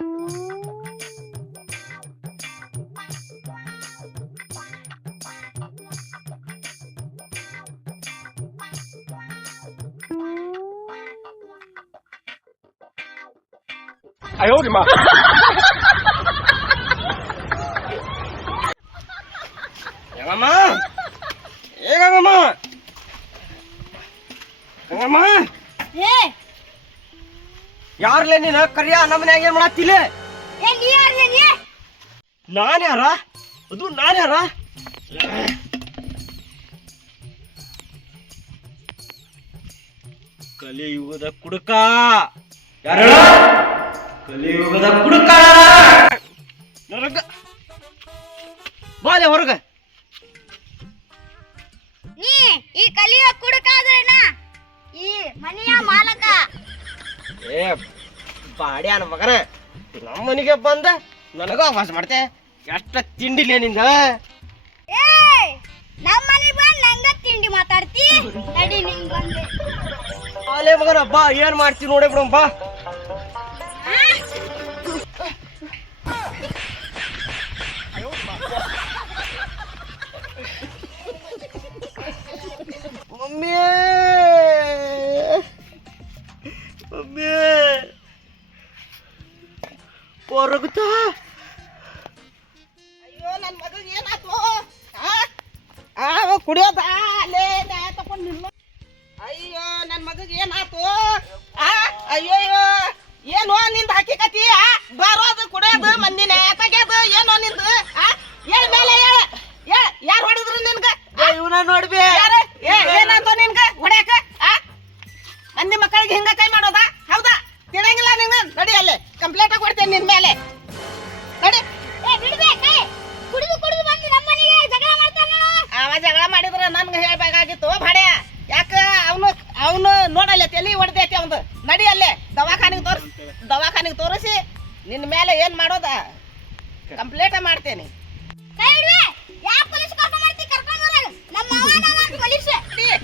哎呦我的妈！哪个妈？哪个他妈？哪个？耶！ಯಾರ್ಲೆ ನೀನ? ಕರಿಯ ನಮ್ಮನ್ಯಾಗ ಏನ್ ಮಾಡತ್ತಿಲ್ಲ ಏ ನೀ ಯಾರ್ಲೆ ನೀ ನಾನ್ ಯಾರ? ಅದು ನಾನ್ ಯಾರ? ಕಲಿಯುಗದ ಕುಡುಕ. ಯಾರ? ಕಲಿಯುಗದ ಕುಡುಕ. ಹೊರಗ ಬಾಲೆ ಹೊರಗ. ನೀ ಈ ಕಲಿಯ ಕುಡುಕಾದ್ರನ ಈ ಮನೆಯ ಮಾಲಕ. ಏ ಬಾಡ್ಯಾನ ಮಗನ. ನಮ್ಮ ಮನೆಗೆ ಬಂದ ನನಗ ವಾಸ ಮಾಡ್ತೆ. ಎಷ್ಟ ತಿಂಡಿ ನಿಂದ? ನಮ್ಮ ಮನೆ ಬಂದ್ ನಂಗ ತಿಂಡಿ ಮಾತಾಡ್ತಿ? ನಡಿ ನಿಂಗ್ ಬಂದೆ. ಬಾಲೆ ಮಗನ ಬಾ ಏನ್ ಮಾಡ್ತೀವಿ ನೋಡೇ ಬಿಡು ಬಾ. ಮಮ್ಮಿ ಹೊರಗುತ್ತಾ? ಅಯ್ಯೋ ನನ್ನ ಮಗಗೆ ಏನಾಯ್ತು ಆ? ಕುಡಿಯೋದ ಅಲ್ಲೇ ತಕೊಂಡು ನಿಲ್ಲ. ಅಯ್ಯೋ ನನ್ನ ಮಗಗೆ ಏನಾಯ್ತು ಆ? ಅಯ್ಯೋ ಏನೋ ನಿಂದ ಹಕ್ಕಿಕತಿ ಆ? ನನ್ಗೆ ಹೇಳ್ಬೇಕಾಗಿತ್ತು ಭಾಡೆ ಯಾಕ ಅವನು ಅವನು ನೋಡಲ್ಲ ತಲೆ ಹೊಡೆದೈತಿ ಅವಂದು ನಡಿ ಅಲ್ಲೇ ದವಾಖಾನಿಗೆ ತೋರಿಸ್ ದವಾಖಾನಿಗೆ ತೋರಿಸಿ ನಿನ್ನ ಮೇಲೆ ಏನ್ ಮಾಡೋದ? ಕಂಪ್ಲೇಂಟ ಮಾಡ್ತೇನೆ.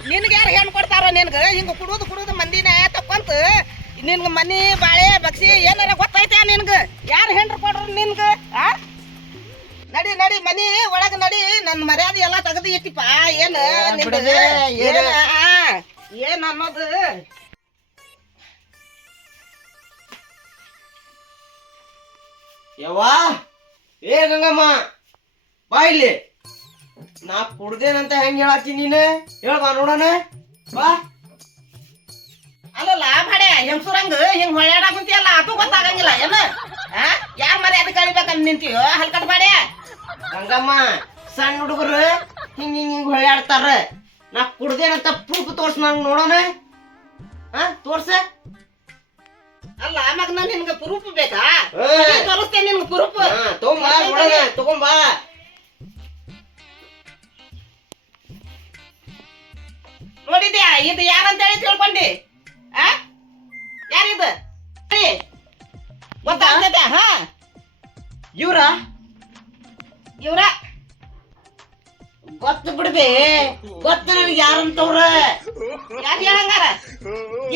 ನಿನ್ಗೆ ಯಾರು ಹೆಣ್ ಕೊಡ್ತಾರೋ ನಿನ್ಗೆ? ಹಿಂಗೆ ಕುಡುದು ಕುಡುದು ಮಂದಿನ ತಕ್ಕಂತ ನಿನ್ಗೆ ಮನಿ ಬಾಳೆ ಬಗ್ಸಿ ಏನಾರ ಗೊತ್ತೈತೆ ನಿನ್ಗೆ? ಯಾರು ಹೆಣ್ರು ಕೊಡ್ರು ನಿನ್ಗೆ? ಆ? ನಡಿ ನಡಿ ಮನಿ ಒಳಗ ನಡಿ. ನನ್ನ ಮರ್ಯಾದೆ ಎಲ್ಲಾ ತೆಗೆದು ಇಟ್ಟಿಪ್ಪ. ಏನು ಏನು ಏನ? ಏನ ಅನ್ನೋದು? ಯವ್ವಾ ಏ ಗಂಗಮ್ಮ ಬಾ ಇಲ್ಲಿ. ನಾ ಕುಡ್ದೇನಂತ ಹೆಂಗ್ ಹೇಳಾತಿ ನೀನು? ಹೇಳ ಬಾ ನೋಡೋಣ. ಬಾ. ಅಲ್ಲಲ್ಲ ಭಾಡೆ ಹೆಂಗ್ಸುರಂಗ ಹಿಂಗ್ ಹೊಳ್ಯಾಡ ಕುಂತಿಯಲ್ಲ ಅದು ಗೊತ್ತಾಗಂಗಿಲ್ಲ. ಏನ? ಯಾರ ಮರ್ಯಾದೆ ಕಳಿಬೇಕಂತ ನಿಂತೀಯೋ? ಹಲ್ಕಟ್ ಬಾಡೆ ಗಂಗಮ್ಮ ಸಣ್ಣ ಹುಡುಗರು ಹಿಂಗ ಹಿಂಗ ಹಿಂಗ್ ಹೊಳ್ಯಾಡ್ತಾರ. ನಾ ಕುಡ್ದೇನಂತ ಪ್ರೂಫ್ ತೋರ್ಸ್ ನಂಗ್ ನೋಡೋಣ. ಹಾ ತೋರ್ಸ. ಅಲ್ಲ ಮಗನ ನಿನ್ಗ ಪ್ರೂಫ್ ಬೇಕಾ? ತೋರಿಸ್ತೇನೆ ನಿನ್ಗ ಪ್ರೂಫ್ ತಗೊಂಬಾ ನೋಡೋಣ ತಗೊಂಬಾ ನೋಡಿದ್ಯಾ? ಇದು ಯಾರಂತೇಳಿ ತಿಳ್ಕೊಂಡಿ? ಆ? ಯಾರಿದ? ಹೇಳಿ. ಗೊತ್ತಾಗ್ತೈತೆ ಹಾ. ಇವ್ರ? ಇವ್ರ? ಗೊತ್ತು ಬಿಡ್ಬಿ. ಗೊತ್ತ ನನಗೆ ಯಾರಂತವ್ರ? ಯಾರು ಹೇಳಂಗಾರ?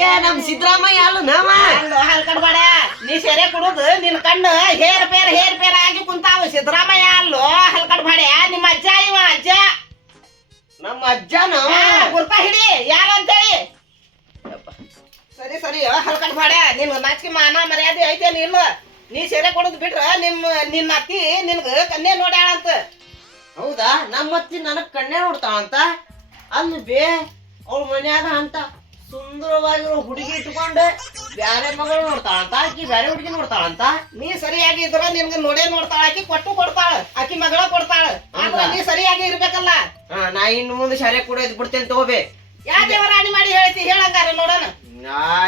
ಏ ನಮ್ ಸಿದ್ದರಾಮಯ್ಯ ಅಲ್ಲ ನಮ್ಮ ಅಲ್ಲೋ ಹಲ್ಕಡ್ ಬಾಡ ನೀ ಸೆರೆ ಕುಡುದು ನಿನ್ ಕಣ್ಣು ಹೇರ್ ಪೇರ್ ಹೇರ್ ಪೇರ್ ಆಗಿ ಕುಂತಾವ ಸಿದ್ದರಾಮಯ್ಯ ಅಲ್ಲೋ ಹಾಲ್ ಬಾಡ್ಯ. ನಿಮ್ಮ ಅಜ್ಜ ಇವ ಅಜ್ಜ. ನಮ್ಮ ಅಜ್ಜನ ಗುರ್ತ ಹಿಡಿ ಯಾರು ಅಂತೇಳಿ? ಸರಿ ಸರಿ ಹಾಲ್ ಬಾಡ ನಿನ್ ನಾಚಿಕೆ ಮಾನ ಮರ್ಯಾದೆ ನೀ ಇಲ್ಲ? ನೀ ಸೆರೆ ಕೊಡೋದು ಬಿಟ್ರ ನಿಮ್ಮ ನಿನ್ನ ಅತ್ತಿ ನಿನ್ಗ ಕನ್ಯೆ ನೋಡ್ಯಾಳಂತ. ಹೌದಾ? ನಮ್ಮ ಅತ್ತಿ ನನಗ್ ಕಣ್ಣೆ ನೋಡ್ತಾಳಂತ. ಅಲ್ಲಿ ಬೇ ಅವ್ಳ ಮನ್ಯಾಗ ಅಂತ ಸುಂದರವಾಗಿರೋ ಹುಡುಗಿ ಇಟ್ಕೊಂಡು ಬ್ಯಾರೆ ಮಗಳು ನೋಡ್ತಾಳಂತ ಆಕಿ ಬ್ಯಾರೆ ಹುಡುಗಿ ನೋಡ್ತಾಳಂತ. ನೀ ಸರಿಯಾಗಿ ಇದ್ರ ನಿನ್ಗ ನೋಡೇ ನೋಡ್ತಾಳ ಆಕಿ ಕೊಟ್ಟು ಕೊಡ್ತಾಳ ಆಕಿ ಮಗಳ ಕೊಡ್ತಾಳ. ಆದ್ರ ನೀ ಸರಿಯಾಗಿ ಇರ್ಬೇಕಲ್ಲ. ಹಾ ನಾ ಇನ್ನು ಮುಂದೆ ಶಾಲೆ ಕುಡಿಯೋದು ಬಿಡ್ತೇನೆ ತಗೋಬೇ. ಯಾ ದೇವರಾಣಿ ಮಾಡಿ ಹೇಳ್ತಿ ಹೇಳಂಗಾರ ನೋಡೋಣ.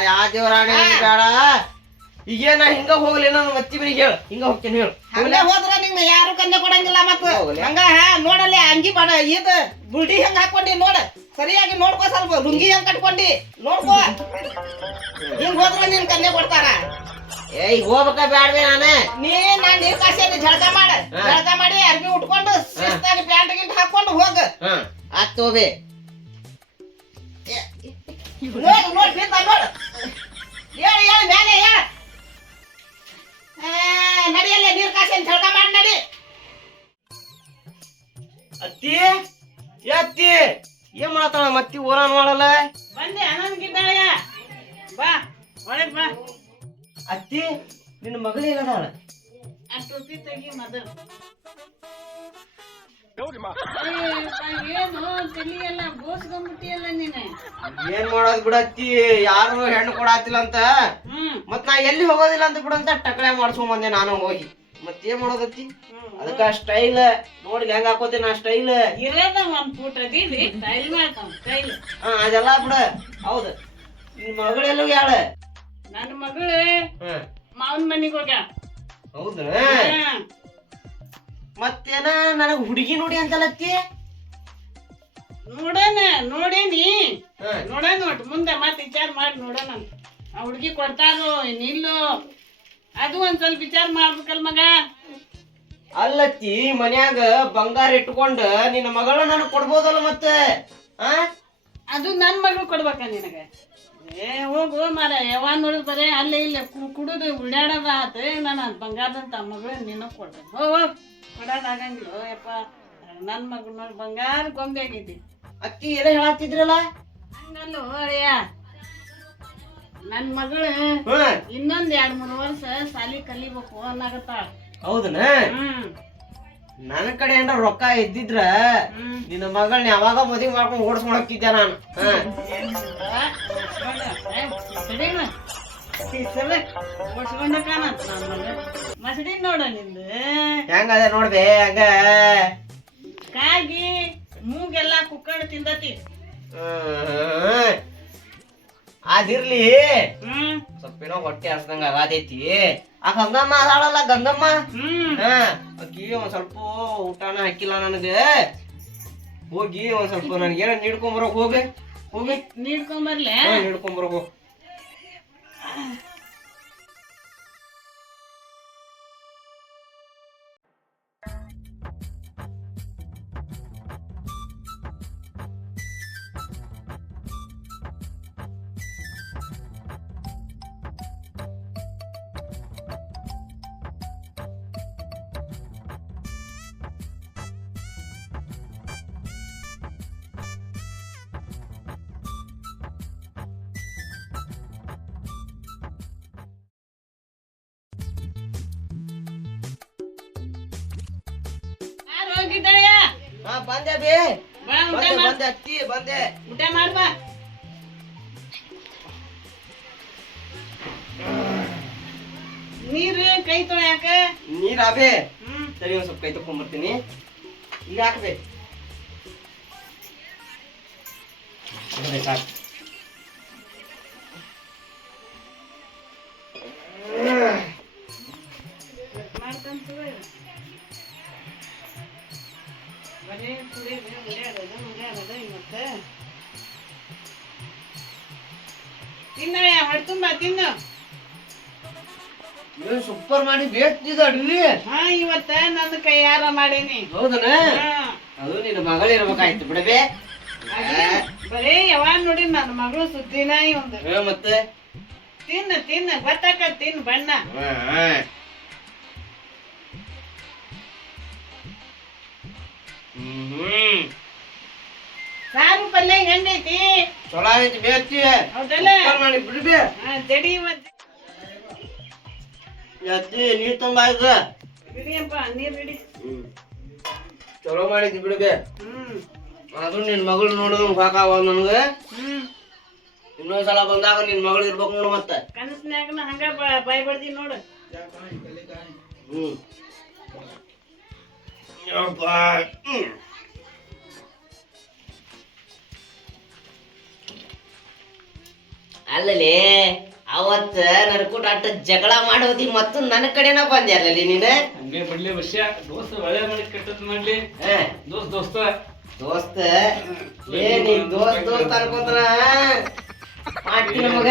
ಯಾ ದೇವರಾಣಿ ಬೇಡ. ಈಗ ನಾ ಹಿಂಗ ಹೋಗ್ಲಿ ನನ್ನ ಮತ್ತಿ ಮನೆಗೆ ಹೇಳು. ಹಿಂಗ ಹೋಗ್ತೀನಿ ಹೇಳು. ಹಂಗ ಹೋದ್ರ ನಿಂಗ ಯಾರು ಕನ್ಯೆ ಕೊಡಂಗಿಲ್ಲ ಮತ್ತ. ಹಂಗ ಹಾ, ನೋಡಲ್ಲಿ ಅಂಗಿ ಬಡ ಇದ ಬುಲ್ಡಿ ಹೆಂಗ ಹಾಕೊಂಡಿ ನೋಡ. ಸರಿಯಾಗಿ ನೋಡ್ಕೋ ಸ್ವಲ್ಪ ಲುಂಗಿ ಹೆಂಗ್ ಕಟ್ಕೊಂಡಿ. ನೋಡ್ಕೋ. ಹಿಂಗ್ ಹೋದ್ರ ನಿನ್ ಕನ್ಯೆ ಕೊಡ್ತಾರ. ಏಯ್ ಹೋಗ್ಬೇಕ ಬ್ಯಾಡ್ಬೇ ನಾನೇ? ನೀ ನಾ ನೀರ್ ಕಾಸಿ ಜಳಕ ಮಾಡ. ಜಳಕ ಮಾಡಿ ಅರ್ಬಿ ಉಟ್ಕೊಂಡು ಶಿಸ್ತಾಗಿ ಪ್ಯಾಂಟ್ ಗಿಂಟ್ ಹಾಕೊಂಡು ಹೋಗ. ಆತ್ ತೋಬೆ. ನೋಡ್ ನೋಡ್ ಬಿದ್ದ ನೋಡ್. ಹೇಳ ಹೇಳ ಮೇಲೆ ಹೇಳ. ನಡಿಯಲ್ಲೇ ನೀರ್ ಕಾಸಿ ಅಂತ ಹೇಳ್ಕ ಮಾಡಿ ನಡಿ. ಅತ್ತಿ ಅತ್ತಿ ಏನ್ ಮಾಡತ್ತಾಳ ಮತ್ತಿ ಊರಾನ್ ಮಾಡಲ್ಲ ಬಂದೆ ಅನಂದ್ ಗಿದ್ದಾಳ ಬಾ ಒಳಗ್ ಬಾ. ಅತ್ತಿ ನಿನ್ನ ಮಗಳು ಏನದಾಳ ಅಷ್ಟು ತೆಗಿ ತೆಗಿ ಏನು ತಲಿ ಎಲ್ಲ ಬೋಸ್ಕೊಂಡ್ಬಿಟ್ಟಿಯಲ್ಲ ನೀನೆ ಏನ್ ಮಾಡೋದ್ ಬಿಡತ್ತಿ ಯಾರು ಹೆಣ್ಣು ಕೊಡಾತಿಲ್ಲ ಅಂತ. ಮತ್ ನಾ ಎಲ್ಲಿ ಹೋಗೋದಿಲ್ಲ ಅಂತ ಬಿಡಂತ ಟಕಳೆ ಮಾಡ್ಸ್ಕೊಂಡ್ ಬಂದೆ ನಾನು ಹೋಗಿ. ಮತ್ ಏನ್ ಮಾಡೋದತ್ತಿ ಅದಕ್ಕ ಸ್ಟೈಲ್ ನೋಡಿ ಹೆಂಗ್ ಹಾಕೋತೀನಿ ನಾ ಸ್ಟೈಲ್ ಇರೋದ ಒಂದ್ ಫೂಟ್ ಅದಿಲ್ಲಿ ಸ್ಟೈಲ್ ಮಾಡ್ತಾವ ಸ್ಟೈಲ್ ಹಾ ಅದೆಲ್ಲ ಬಿಡ. ಹೌದು. ನಿನ್ ಮಗಳೆಲ್ಲೂ ಯಾಳ? ನನ್ನ ಮಗಳು ಮಾವನ್ ಮನಿಗ್ ಹೋಗ್ಯ ಹೌದ? ಮತ್ತೇನ ನನಗ್ ಹುಡುಗಿ ನೋಡಿ ಅಂತಲತ್ತಿ? ನೋಡೋಣ ನೋಡೇನಿ. ನೋಡೋಣ ಒಟ್ಟು ಮುಂದೆ ಮತ್ತೆ ವಿಚಾರ ಮಾಡಿ ನೋಡೋಣ. ಆ ಹುಡುಗಿ ಕೊಡ್ತಾರೋ ನಿಲ್ಲು ಅದು ಒಂದ್ ಸ್ವಲ್ಪ ವಿಚಾರ ಮಾಡ್ಬೇಕಲ್ ಮಗ. ಅಲ್ಲತ್ತಿ ಮನ್ಯಾಗ ಬಂಗಾರ ಇಟ್ಕೊಂಡ ನಿನ್ನ ಮಗಳು ನನಗ್ ಕೊಡ್ಬೋದಲ್ಲ ಮತ್ತೆ? ಆ? ಅದು ನನ್ ಮಗಳು ಕೊಡ್ಬೇಕ ನಿನಗ. ಏ ಹೋಗು ಮಾರ ಯಾವಾಗ ನೋಡಿದ್ ಬರೇ ಅಲ್ಲೇ ಇಲ್ಲ ಕುಡುದು ಉಳ್ಯಾಡದ ಆತ. ನಾನು ಬಂಗಾರದಂತ ಮಗಳು ನಿನಗ್ ಕೊಡ್ಬೇಕು ಹೋಗ್ ಹೋಗ್. ಕೊಡೋದ್ ಆಗಂಗಿಲ್ಲ ಯಪ್ಪ ನನ್ನ ಮಗಳು ನೋಡಿ ಬಂಗಾರ ಗೊಂಬೆ ಆಗೈತಿ. ಅಕ್ಕಿ ಎಲ್ಲ ಹೇಳತ್ತಿದ್ರಲ್ಲ ನಾನು ಅಳಿಯ. ನನ್ನ ಮಗಳು ಇನ್ನೊಂದು ಇನ್ನೊಂದ್ ಎರಡ್ ಮೂರ್ ವರ್ಷ ಸಾಲಿ ಕಲಿಬೇಕು ಅನ್ನಾಗತ್ತಾಳ ಹೌದನ? ಹ್ಮ್. ನನ್ನ ಕಡೆ ಏನ್ರ ರೊಕ್ಕ ಇದ್ದಿದ್ರ ನಿನ್ನ ಮಗಳನ್ನ ಯಾವಾಗ ಮದುವೆ ಮಾಡ್ಕೊಂಡು ಓಡಿಸ್ಕೊಳಕ್ಕಿದ್ದೆ ನಾನು. ಹಾ. ಮಸಡಿ ನೋಡ ನಿಂದು ಹೆಂಗದ ನೋಡ್ಬೆ ಹಂಗ? ಕಾಗಿ ಮೂಗೆಲ್ಲ ಕುಕ್ಕಡ್ ತಿಂದತಿ. ಅದಿರ್ಲಿ. ಸ್ವಲ್ಪ ಏನೋ ಹೊಟ್ಟೆ ಹಸ್ದಂಗ ಆಗತೈತಿ. ಆ ಗಂಗಮ್ಮ ಅದಾಳಲ್ಲ ಗಂಗಮ್ಮ? ಅಕ್ಕಿ ಒಂದ್ ಸ್ವಲ್ಪ ಊಟನ ಹಾಕಿಲ್ಲ ನನಗೆ. ಹೋಗಿ ಒಂದ್ ಸ್ವಲ್ಪ ನನಗೆ ಏನೋ ನೀಡ್ಕೊಂಬರೋಕ್ ಹೋಗಿ. ಹೋಗಿ. ನೀಡ್ಕೊಂಬರ್ಲೆ ನೀಡ್ಕೊಂಬರೋಕ್ ಹೋಗ್. Yeah. ಹೋಗಿದ್ದಾಳೆಯ ಹಾ ಬಂದೆ ಬೇ. ಬಂದೆ ಮಾಡ್ ಬಂದೆ ಅತ್ತಿ ಬಂದೆ. ಊಟ ಮಾಡ್ಬಾ ನೀರು ಕೈ ತೊಳ್ಯಾಕ? ನೀರ್ ಹ್ಮ್. ಸರಿ ಒಂದ್ ಸ್ವಲ್ಪ ಕೈ ತಕೊಂಡ್ಬರ್ತೀನಿ ಇಲ್ಲಿ ಹಾಕ್ಬೆ. ಅದೇ ಸಾಕು. ತಿನ್ನಯ್ಯ ಹೊಟ್ಟೆ ತುಂಬ ತಿನ್ನು. ಏನ್ ಸೂಪರ್ ಮಾಡಿ ಬೇಕ್ತಿದ ಅಡ್ಲಿ ಹಾ ಇವತ್ತ ನನ್ನ ಕೈಯಾರ ಮಾಡೇನಿ. ಹೌದನ? ಅದು ನಿನ್ನ ಮಗಳಿರ್ಬೇಕಾಯ್ತು ಬಿಡಬೇ. ಬರೇ ಯಾವಾಗ ನೋಡಿ ನನ್ನ ಮಗಳು ಸುದ್ದಿನ ಇವಂದು ಮತ್ತೆ? ತಿನ್ನ ತಿನ್ನ ಗೊತ್ತಾಕ ತಿನ್ ಬಣ್ಣ. ಹ್ಮ್. ಪಲ್ಯ ಹೆಂಗೈತಿ ಚಲೋ ಐತಿ ಸೂಪರ್ ಮಾಡಿ ಬಿಡ್ಬೆ. ಜಡಿ ಇವತ್ತು. ಅತ್ತಿ ನೀರ್ ತುಂಬ ಇದ. ಹಿಡಿಯಪ್ಪ ನೀರ್ ಹಿಡಿ ಹ್ಮ್. ಚಲೋ ಮಾಡಿದ್ದಿ ಬಿಡ್ಬೆ. ಅದು ನಿನ್ ಮಗಳು ನೋಡಿದ್ರು ಸಾಕಾವ ನನಗೆ. ಇನ್ನೊಂದ್ಸಲ ಬಂದಾಗ ನಿನ್ ಮಗಳು ಇರ್ಬೇಕು ನೋಡು ಮತ್ತೆ. ಕನಸ್ನ್ಯಾಗನ ಹಂಗ ಭಯ ಬಾಯ್ ಬಡ್ದಿ ನೋಡು ಹ್ಮ್. ಅಲ್ಲಲೇ ಅವತ್ತ ಕೂಡ ಅಟ್ಟ ಜಗಳ ಮಾಡೋದಿ ಮತ್ತು ನನ್ನ ಕಡೆನ ಬಂದೆ ಅಲ್ಲಲ್ಲಿ ನೀನು? ಹಂಗೆ ಬಿಡ್ಲಿ ವಿಷಯ. ದೋಸ್ತ ಒಳ್ಳೆ ಮಾಡಿ ಕೆಟ್ಟದ್ ಮಾಡ್ಲಿ. ದೋಸ್ತ ದೋಸ್ತ್ ದೋಸ್ತ. ದೋಸ್ತ? ಏ ನೀ ದೋಸ್ತ ದೋಸ್ತ ಅನ್ಕೊಂತನ? ಮಾಡ್ತೀನಿ ಮಗ.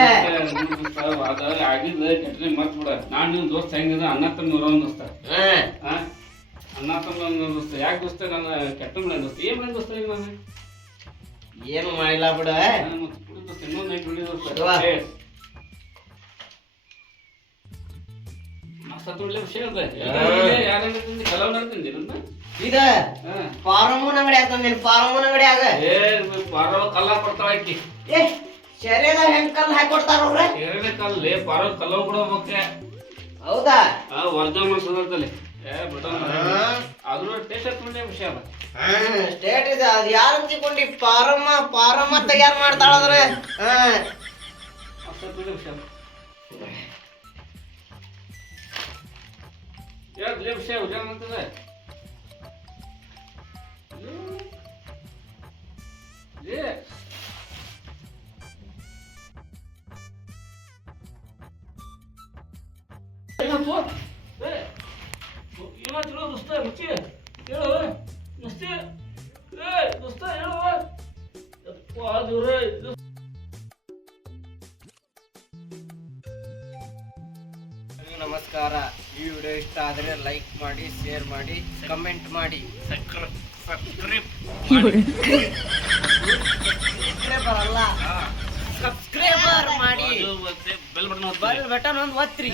ಅದ ಆಗಿದ್ದ ಕೆಟ್ಟನೆ ಮರ್ತ್ ಬಿಡ ನಾನ್ ನಿನ್ ದೋಸ್ತ ಹೆಂಗಿದ ಅಣ್ಣ ತಮ್ಮ ನೂರ ಒಂದ್ ದೋಸ್ತ? ಅಣ್ಣ ತಮ್ಮ ದೋಸ್ತ. ಯಾಕೆ ದೋಸ್ತ? ನನ್ನ ಕೆಟ್ಟ ದೋಸ್ತ. ಏನ್ ಮಾಡಿ ದೋಸ್ತ ನಾನು ಏನು ಮಾಡಿಲ್ಲ ಬಿಡ. ಇದ ಹಾ. ಪಾರಮ್ಮನ ಅಂಗಡಿ ಆತಂದಿನ ಪಾರಮ್ಮನ ಅಂಗಡಿಯಾಗ ಏ ಪಾರವ ಕಲ್ಲ ಕೊಡ್ತಾಳ ಆಕಿ ಏ ಶರೀರದ ಹೆಂಗ್ ಕಲ್ ಹಾಕಿ ಕೊಡ್ತಾರ ಅವ್ರ ಎರಡನೇ ಕಲ್ಲೇ ಪಾರವ ಕೂಡ ಹೌದಾ ಆ ವರ್ಧಮ ಸುಧಾರ್ತಲ್ಲಿ ಏ ಬಿಡ ಹಾ. ಅದ್ರ ಟೇಸ್ಟ್ ಹತ್ಕೊಂಡೆ ವಿಷಯ ಅದ ಸ್ಟೇಟ್ ಇದೆ ಅದ್ ಯಾರು ಅಂತಿಕೊಂಡಿ? ಪಾರಮ್ಮ ಪಾರಮ್ಮ ತಯಾರು ಮಾಡ್ತಾಳಂದ್ರ ಹಾ ಹತ್ತೊಂದೇ ವಿಷಯ ನಮಸ್ಕಾರ. ಈ ವಿಡಿಯೋ ಇಷ್ಟ ಆದರೆ ಲೈಕ್ ಮಾಡಿ ಶೇರ್ ಮಾಡಿ ಕಮೆಂಟ್ ಮಾಡಿ. ಸಬ್ಸ್ಕ್ರೈಬ್ ಸಬ್ಸ್ಕ್ರೈಬರ್ ಮಾಡಿ. ಬೆಲ್ ಬಟನ್ ಬಲ್ ಬಟನ್ ಒಂದು ಒತ್ತ್ರಿ